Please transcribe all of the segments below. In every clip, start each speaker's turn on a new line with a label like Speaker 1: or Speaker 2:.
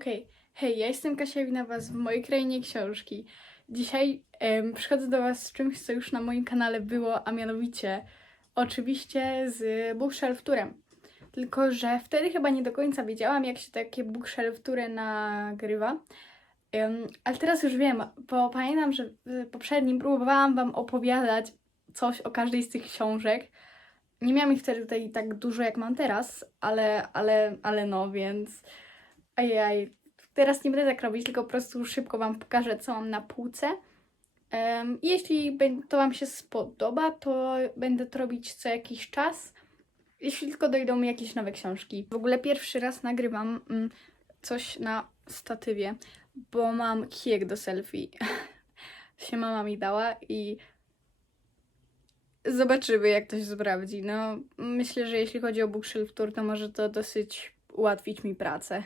Speaker 1: Okej, hej, ja jestem Kasia, witam Was w mojej krainie książki. Dzisiaj em, przychodzę do Was z czymś, co już na moim kanale było, a mianowicie oczywiście z bookshelf turem. Tylko, że wtedy chyba nie do końca wiedziałam, jak się takie bookshelf tury nagrywa. Em, ale teraz już wiem, bo pamiętam, że w poprzednim próbowałam Wam opowiadać coś o każdej z tych książek. Nie miałam ich wtedy tutaj tak dużo, jak mam teraz, ale, ale, ale no, więc... Ajaj, teraz nie będę tak robić, tylko po prostu szybko Wam pokażę, co mam na półce. I jeśli to Wam się spodoba, to będę to robić co jakiś czas, jeśli tylko dojdą mi jakieś nowe książki. W ogóle pierwszy raz nagrywam mm, coś na statywie, bo mam kijek do selfie. się mama mi dała i zobaczymy, jak to się sprawdzi. No, myślę, że jeśli chodzi o bookshelf tour, to może to dosyć ułatwić mi pracę.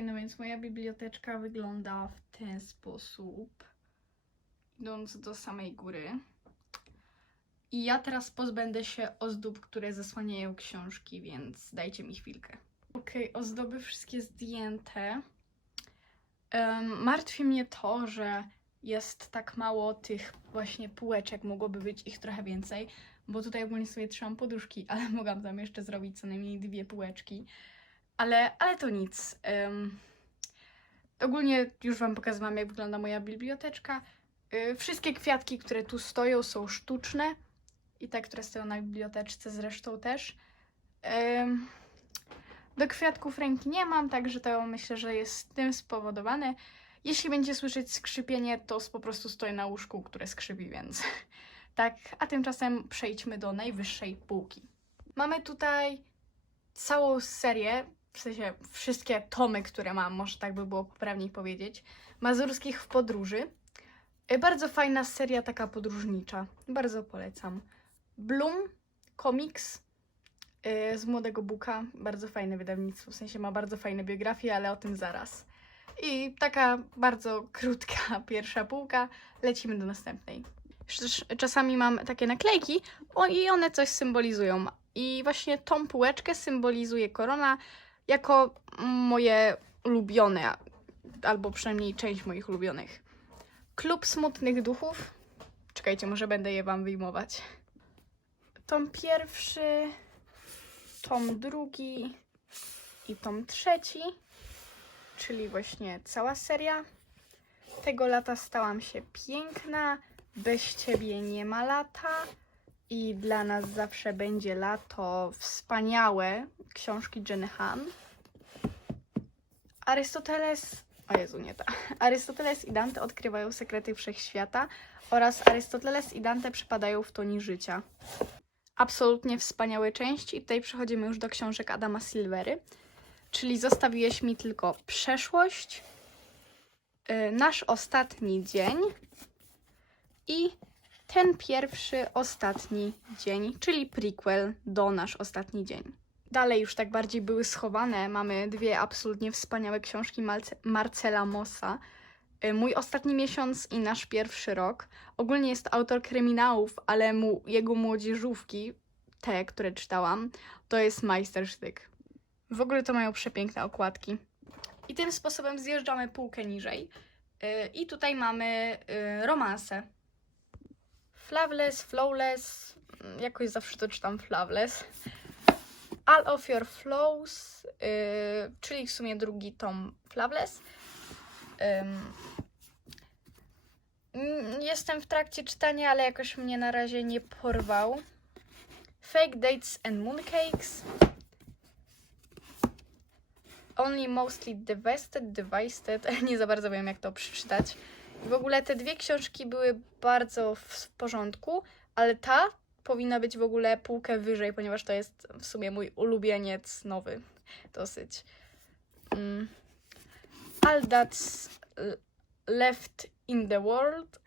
Speaker 1: No więc moja biblioteczka wygląda w ten sposób. Idąc do samej góry. I ja teraz pozbędę się ozdób, które zasłaniają książki, więc dajcie mi chwilkę. Okej, ozdoby wszystkie zdjęte. Em, martwi mnie to, że jest tak mało tych właśnie półeczek, mogłoby być ich trochę więcej, bo tutaj ogólnie sobie trzymam poduszki, ale mogłam tam jeszcze zrobić co najmniej dwie półeczki. Ale, ale to nic. Em, ogólnie już Wam pokazywałam, jak wygląda moja biblioteczka. Y, wszystkie kwiatki, które tu stoją, są sztuczne. I te, które stoją na biblioteczce zresztą też. Do kwiatków ręki nie mam, także to myślę, że jest tym spowodowane. Jeśli będzie słyszeć skrzypienie, to po prostu stoję na łóżku, które skrzypi, więc tak. A tymczasem przejdźmy do najwyższej półki. Mamy tutaj całą serię, w sensie wszystkie tomy, które mam, może tak by było poprawniej powiedzieć, Mazurskich w podróży. Y, Bardzo fajna seria, taka podróżnicza. Bardzo polecam. Bloom Comics y, z Młodego Buka. Bardzo fajne wydawnictwo, w sensie ma bardzo fajne biografie, ale o tym zaraz. I taka bardzo krótka pierwsza półka. Lecimy do następnej. Czasami mam takie naklejki i one coś symbolizują. I właśnie tą półeczkę symbolizuje korona jako moje ulubione, albo przynajmniej część moich ulubionych. Klub Smutnych Duchów. Czekajcie, może będę je wam wyjmować. Tom pierwszy, tom drugi i tom trzeci, czyli właśnie cała seria. Tego lata stałam się piękna, bez ciebie nie ma lata i dla nas zawsze będzie lato. Wspaniałe książki Jenny Han. Arystoteles. O Jezu, nie ta. Arystoteles i Dante odkrywają sekrety wszechświata oraz Arystoteles i Dante przypadają w toni życia. Absolutnie wspaniałe części. I tutaj przechodzimy już do książek Adama Silvery. Czyli zostawiłeś mi tylko przeszłość, y, nasz ostatni dzień i ten pierwszy, ostatni dzień, czyli prequel do nasz ostatni dzień. Dalej już tak bardziej były schowane. Mamy dwie absolutnie wspaniałe książki Malce- Marcela Mossa. Y, Mój ostatni miesiąc i nasz pierwszy rok. Ogólnie jest autor kryminałów, ale mu, jego młodzieżówki, te, które czytałam, to jest majstersztyk. W ogóle to mają przepiękne okładki. I tym sposobem zjeżdżamy półkę niżej. Y, I tutaj mamy y, romanse. Flaveless, Flawless, mm, jakoś zawsze to czytam Flaveless. All of Your Flows, yy, czyli w sumie drugi tom Flaveless. Ym, mm, jestem w trakcie czytania, ale jakoś mnie na razie nie porwał. Fake Dates and Mooncakes. Only Mostly Devastated, Devastated. Nie za bardzo wiem, jak to przeczytać. W ogóle te dwie książki były bardzo w porządku, ale ta powinna być w ogóle półkę wyżej, ponieważ to jest w sumie mój ulubieniec nowy. Dosyć. Mm. All That's Left in the World.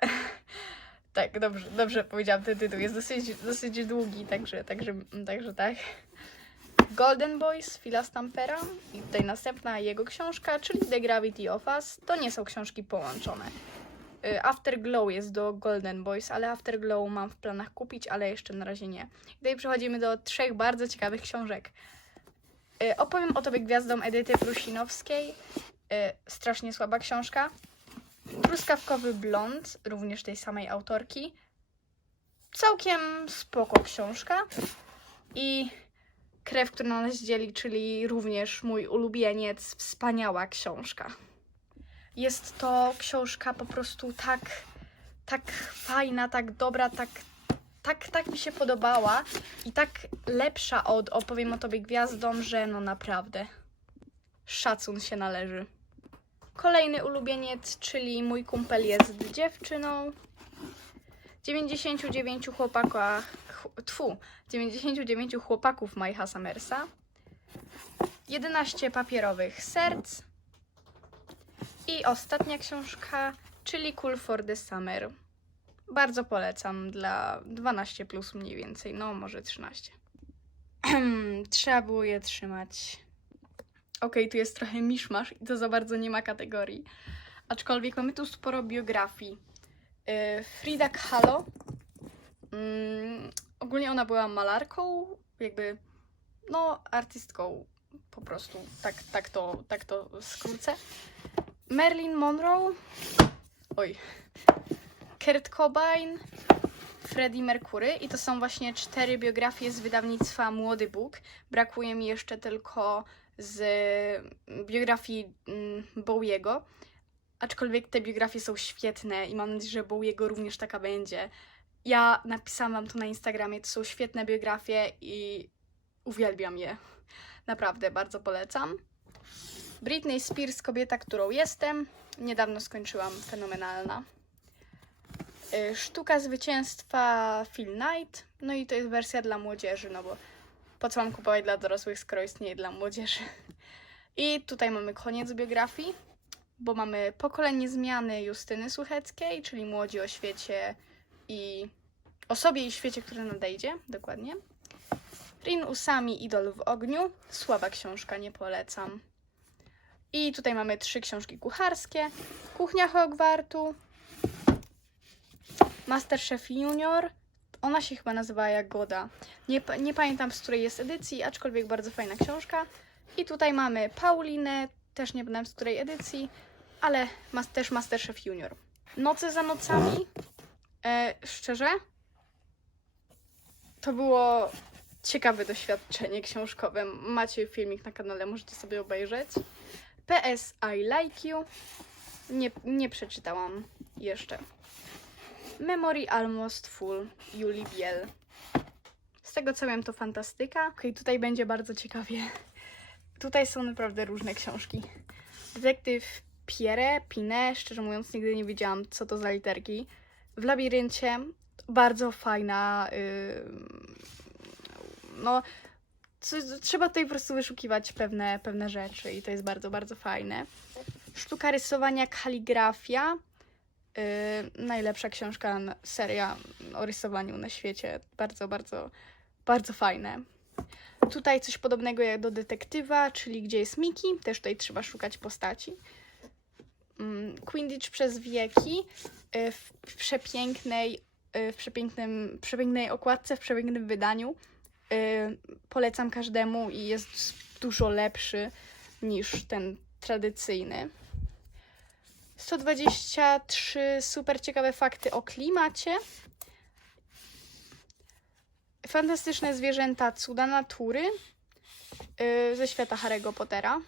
Speaker 1: tak, dobrze, dobrze powiedziałam ten tytuł. Jest dosyć, dosyć długi, także, także, także tak. Golden Boys, Phila Stampera i tutaj następna jego książka, czyli The Gravity of Us. To nie są książki połączone. Y, Afterglow jest do Golden Boys, ale Afterglow mam w planach kupić, ale jeszcze na razie nie. I Tutaj przechodzimy do trzech bardzo ciekawych książek. Y, Opowiem o Tobie Gwiazdom Edyty Prusinowskiej. strasznie słaba książka. Truskawkowy blond, również tej samej autorki. Całkiem spoko książka. I Krew, która nas dzieli, czyli również mój ulubieniec, wspaniała książka. Jest to książka po prostu tak, tak fajna, tak dobra, tak, tak, tak mi się podobała i tak lepsza od Opowiem o Tobie Gwiazdom, że no naprawdę szacun się należy. Kolejny ulubieniec, czyli mój kumpel jest dziewczyną. 99 chłopakach, tfu, 99 chłopaków Majcha Summersa. 11 papierowych serc. I ostatnia książka, czyli Cool for the Summer. Bardzo polecam dla 12 plus mniej więcej, no może 13. Trzeba było je trzymać. Okej, tu jest trochę miszmasz i to za bardzo nie ma kategorii. Aczkolwiek mamy tu sporo biografii. Yy, Frida Kahlo. Mm, ogólnie ona była malarką, jakby, no, artystką po prostu. Tak, tak, to, tak to skrócę. Marilyn Monroe. Oj. Kurt Cobain. Freddie Mercury i to są właśnie cztery biografie z wydawnictwa Młody Bóg. Brakuje mi jeszcze tylko z biografii mm, Bowiego. Aczkolwiek te biografie są świetne i mam nadzieję, że Bowiego również taka będzie. Ja napisałam wam to na Instagramie, to są świetne biografie i uwielbiam je. Naprawdę, bardzo polecam. Britney Spears, kobieta, którą jestem. Niedawno skończyłam, fenomenalna. Y, Sztuka zwycięstwa Phil Knight. No i to jest wersja dla młodzieży, no bo po co mam kupować dla dorosłych, skoro istnieje dla młodzieży. I tutaj mamy koniec biografii, bo mamy pokolenie zmiany Justyny Sucheckiej, czyli młodzi o świecie i o sobie i świecie, który nadejdzie, dokładnie. Rin Usami, Idol w ogniu. Słaba książka, nie polecam. I tutaj mamy trzy książki kucharskie. Kuchnia Hogwartu. Masterchef Junior. Ona się chyba nazywa Jagoda. Nie, nie pamiętam z której jest edycji, aczkolwiek bardzo fajna książka. I tutaj mamy Paulinę, też nie pamiętam z której edycji, ale mas- też Masterchef Junior. Noce za nocami. E, szczerze, to było ciekawe doświadczenie książkowe. Macie filmik na kanale, możecie sobie obejrzeć. PS I Like You. Nie, nie przeczytałam jeszcze. Memory Almost Full Julii Biel. Z tego co wiem, to fantastyka. Okej, tutaj będzie bardzo ciekawie. Tutaj są naprawdę różne książki. Detektyw Pierre, Pine, szczerze mówiąc nigdy nie wiedziałam co to za literki. W labiryncie bardzo fajna. ym, no, trzeba tutaj po prostu wyszukiwać pewne, pewne rzeczy i to jest bardzo, bardzo fajne. Sztuka rysowania, kaligrafia. Yy, najlepsza książka, seria o rysowaniu na świecie. Bardzo, bardzo, bardzo fajne. Tutaj coś podobnego jak do detektywa, czyli gdzie jest Miki. Też tutaj trzeba szukać postaci. Mm, Quidditch przez wieki y, w w przepięknej, y, w przepięknym, przepięknej okładce, w przepięknym wydaniu. Y, Polecam każdemu i jest dużo lepszy niż ten tradycyjny. 123 super ciekawe fakty o klimacie. Fantastyczne zwierzęta, cuda natury y, ze świata Harry'ego Pottera.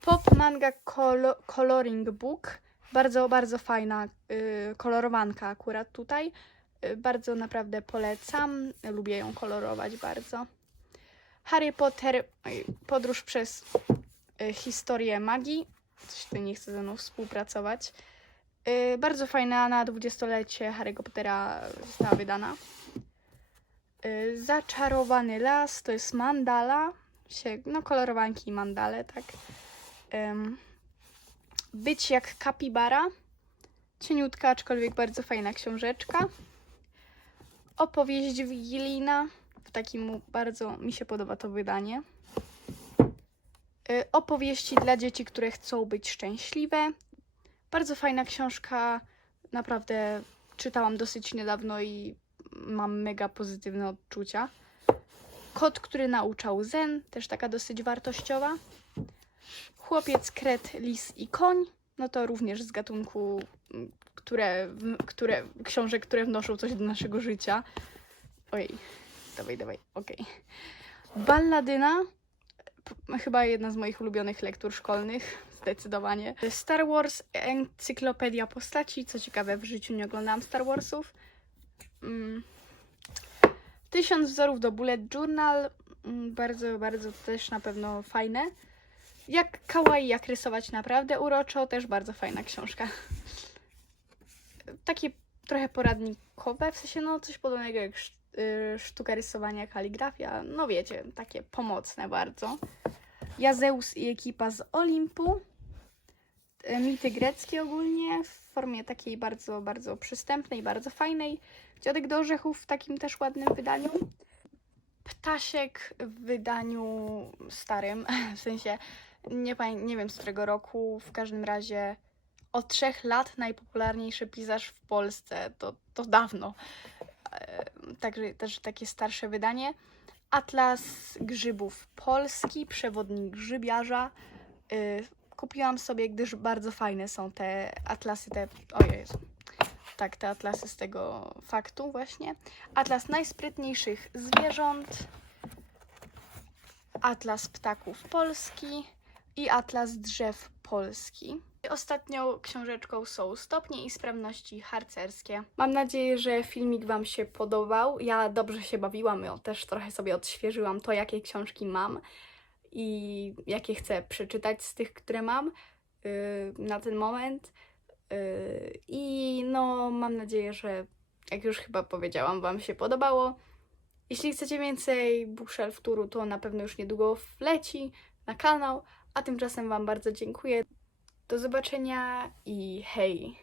Speaker 1: Pop manga colo coloring book. Bardzo, bardzo fajna y, kolorowanka akurat tutaj. Bardzo naprawdę polecam. Lubię ją kolorować bardzo. Harry Potter, podróż przez y, historię magii. Coś tutaj nie chce ze mną współpracować. Y, bardzo fajna na dwudziestolecie Harry'ego Pottera została wydana. Y, Zaczarowany las to jest mandala. No, kolorowanki i mandale, tak. Być jak kapibara. Cieniutka, aczkolwiek bardzo fajna książeczka. Opowieść Wigilina. W takim bardzo mi się podoba to wydanie. Y, Opowieści dla dzieci, które chcą być szczęśliwe. Bardzo fajna książka. Naprawdę czytałam dosyć niedawno i mam mega pozytywne odczucia. Kot, który nauczał Zen, też taka dosyć wartościowa. Chłopiec, kret, lis i koń. No to również z gatunku, mm, które, które, książek, które wnoszą coś do naszego życia. Ojej, dawaj, dawaj, okej. Balladyna, p- chyba jedna z moich ulubionych lektur szkolnych, zdecydowanie. Star Wars, encyklopedia postaci, co ciekawe, w życiu nie oglądałam Star Warsów. Mm. Tysiąc wzorów do Bullet Journal, mm, bardzo, bardzo też na pewno fajne. Jak kawaii, jak rysować naprawdę uroczo, też bardzo fajna książka. Trochę poradnikowe, w sensie no coś podobnego jak y, sztuka rysowania, kaligrafia, no wiecie, takie pomocne bardzo. Jazeus i ekipa z Olimpu. Y, Mity greckie ogólnie w formie takiej bardzo, bardzo przystępnej, bardzo fajnej. Dziadek do orzechów w takim też ładnym wydaniu. Ptasiek w wydaniu starym, w sensie nie, nie wiem z którego roku, w każdym razie od trzech lat najpopularniejszy pisarz w Polsce, to, to dawno. E, Także też takie starsze wydanie. Atlas grzybów Polski, przewodnik grzybiarza. Y, Kupiłam sobie, gdyż bardzo fajne są te atlasy, te, o Jezu, tak, te atlasy z tego faktu właśnie. Atlas najsprytniejszych zwierząt, Atlas ptaków Polski i Atlas drzew Polski. Ostatnią książeczką są stopnie i sprawności harcerskie. Mam nadzieję, że filmik Wam się podobał. Ja dobrze się bawiłam, ja też trochę sobie odświeżyłam to, jakie książki mam i jakie chcę przeczytać z tych, które mam yy, na ten moment. Yy, I no, mam nadzieję, że jak już chyba powiedziałam, Wam się podobało. Jeśli chcecie więcej Bookshelf to na pewno już niedługo wleci na kanał. A tymczasem Wam bardzo dziękuję. Do zobaczenia i hej!